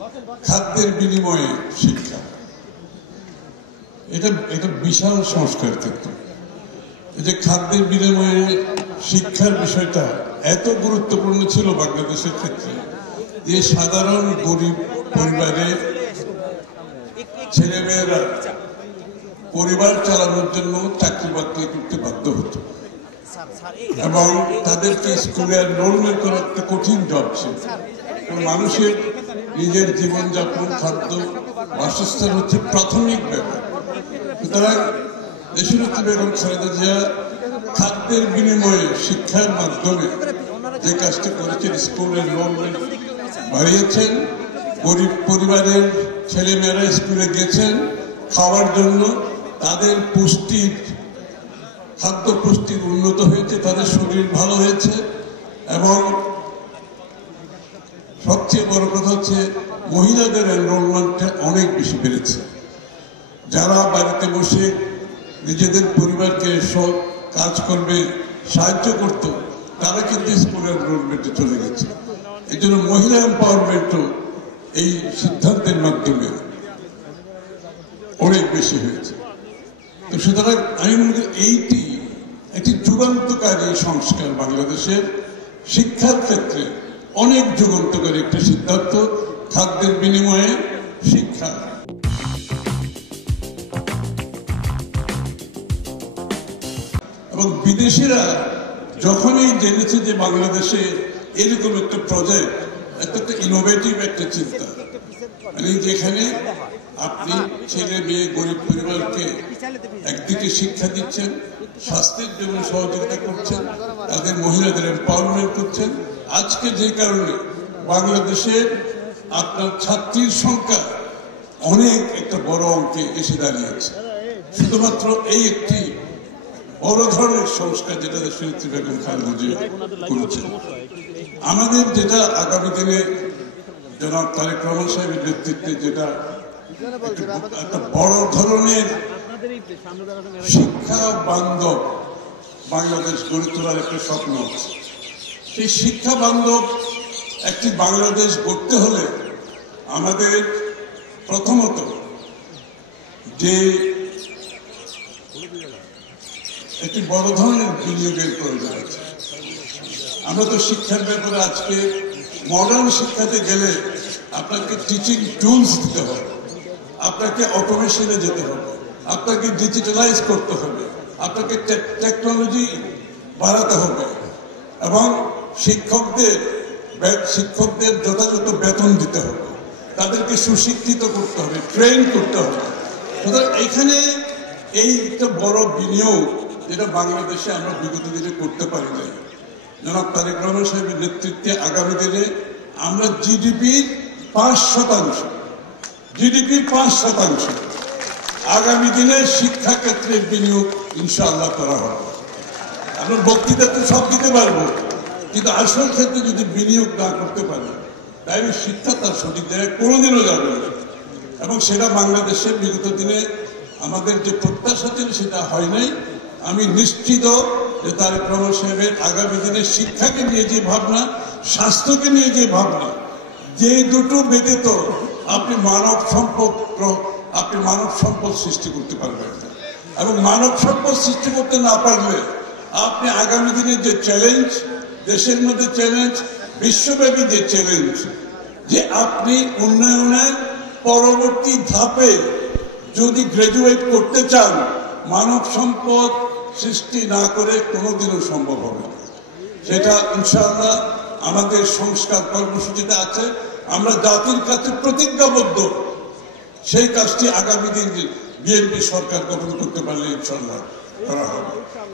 খাদ্যের বিনিময়ে শিক্ষা, এটা বিশাল সংস্কার ক্ষেত্র। এই যে খাদ্যের বিনিময়ে শিক্ষার বিষয়টা এত গুরুত্বপূর্ণ ছিল বাংলাদেশের ক্ষেত্রে যে সাধারণ গরিব পরিবারের ছেলেমেয়েরা পরিবার চালানোর জন্য চাকরি বাকরি করতে বাধ্য হতো এবং তাদেরকে স্কুলে এনরোলমেন্ট করা একটা কঠিন জব ছিল। মানুষের নিজের জীবনযাপন, খাদ্য, বাসস্থান হচ্ছে প্রাথমিক ব্যাপার। সুতরাং দেশনেত্রী বেগম খালেদা জিয়া খাদ্যের বিনিময়ে শিক্ষার মাধ্যমে যে কাজটি করেছেন, স্কুল এনরোলমেন্ট বাড়িয়েছেন, গরিব পরিবারের ছেলেমেয়েরা স্কুলে গেছেন খাওয়ার জন্য, তাদের খাদ্য পুষ্টির উন্নত হয়েছে, তাদের শরীর ভালো হয়েছে এবং সবচেয়ে বড় কথা হচ্ছে মহিলাদের এনরোলমেন্টটা অনেক বেশি বেড়েছে। যারা বাড়িতে বসে নিজেদের পরিবারকে সব কাজ করবে সাহায্য করত, তারা কিন্তু স্কুল এনরোলমেন্টে চলে গেছে। এই জন্য মহিলা এম্পাওয়ারমেন্টও এই সিদ্ধান্তের মাধ্যমে অনেক বেশি হয়েছে। তো সুতরাং আমি মনে করি এইটি একটি যুগান্তকারী সংস্কার, বাংলাদেশের শিক্ষার ক্ষেত্রে অনেক যুগান্তকারী একটা সিদ্ধান্ত, খাদ্যের বিনিময়ে শিক্ষা। এবং বিদেশিরা যখনই জেনেছে যে বাংলাদেশে এরকম একটা প্রজেক্ট, একটা ইনোভেটিভ একটা চিন্তা, মানে যেখানে আপনি ছেলে মেয়ে গরিব পরিবারকে একদিকে শিক্ষা দিচ্ছেন, স্বাস্থ্যের জন্য সহযোগিতা করছেন, তাদের মহিলাদের এম্পাওয়ারমেন্ট করছেন। আজকে যে কারণে বাংলাদেশের আপনার ছাত্রীর সংখ্যা অনেক একটা বড় অঙ্কে এসে দাঁড়িয়েছে, শুধুমাত্র এই একটি বড় ধরনের সংস্কার যেটা দেশনেত্রী বেগম খালেদা জিয়া করেছেন। আমাদের যেটা আগামী দিনে জনাব তারেক রহমান সাহেবের নেতৃত্বে যেটা একটা বড় ধরনের শিক্ষা বান্ধব বাংলাদেশ গড়ে তোলার একটা স্বপ্ন আছে। সেই শিক্ষা বান্ধব একটি বাংলাদেশ গড়তে হলে আমাদের প্রথমত যে একটি বড় ধরনের বিনিয়োগের প্রয়োজন আছে। আমরা তো শিক্ষার ব্যাপারে আজকে মডার্ন শিক্ষাতে গেলে আপনাকে টিচিং টুলস দিতে হবে, আপনাকে অটোমেশনে যেতে হবে, আপনাকে ডিজিটালাইজ করতে হবে, আপনাকে টেকনোলজি বাড়াতে হবে এবং শিক্ষকদের যথাযথ বেতন দিতে হবে, তাদেরকে সুশিক্ষিত করতে হবে, ট্রেন করতে হবে। সুতরাং এখানে এই একটা বড় বিনিয়োগ যেটা বাংলাদেশে আমরা বিগত দিনে করতে পারি নাই। জনাব তারেক রহমান সাহেবের নেতৃত্বে আগামী দিনে আমরা জিডিপির 5% আগামী দিনে শিক্ষা ক্ষেত্রে বিনিয়োগ ইনশাআল্লাহ করা হবে। আমরা বক্তৃতা তো সব দিতে পারবো, কিন্তু আসল ক্ষেত্রে যদি বিনিয়োগ না করতে পারি তাহলে শিক্ষা তার সঠিক জায়গায় কোনোদিনও যাবে না। এবং সেটা বাংলাদেশের বিগত দিনে আমাদের যে প্রত্যাশা ছিল সেটা হয় নাই। আমি নিশ্চিত যে তারেক রহমান সাহেবের আগামী দিনে শিক্ষাকে নিয়ে যে ভাবনা, স্বাস্থ্যকে নিয়ে যে ভাবনা, যে দুটো ব্যতীত আপনি মানব সম্পদ সৃষ্টি করতে পারবেন না। এবং মানব সম্পদ সৃষ্টি করতে না পারলে আপনি আগামী দিনে যে চ্যালেঞ্জ, দেশের মধ্যে চ্যালেঞ্জ, বিশ্বব্যাপী যে চ্যালেঞ্জ, যে আপনি উন্নয়নের পরবর্তী ধাপে যদি গ্রাজুয়েট করতে চান, মানব সম্পদ সৃষ্টি না করে কোনোদিনও সম্ভব হবে না। সেটা ইনশাআল্লাহ আমাদের সংস্কার কর্মসূচিতে আছে। আমরা জাতির কাছে প্রতিজ্ঞাবদ্ধ, সেই কাজটি আগামী দিন বিএনপি সরকার গঠন করতে পারলে ইনশাআল্লাহ করা হবে।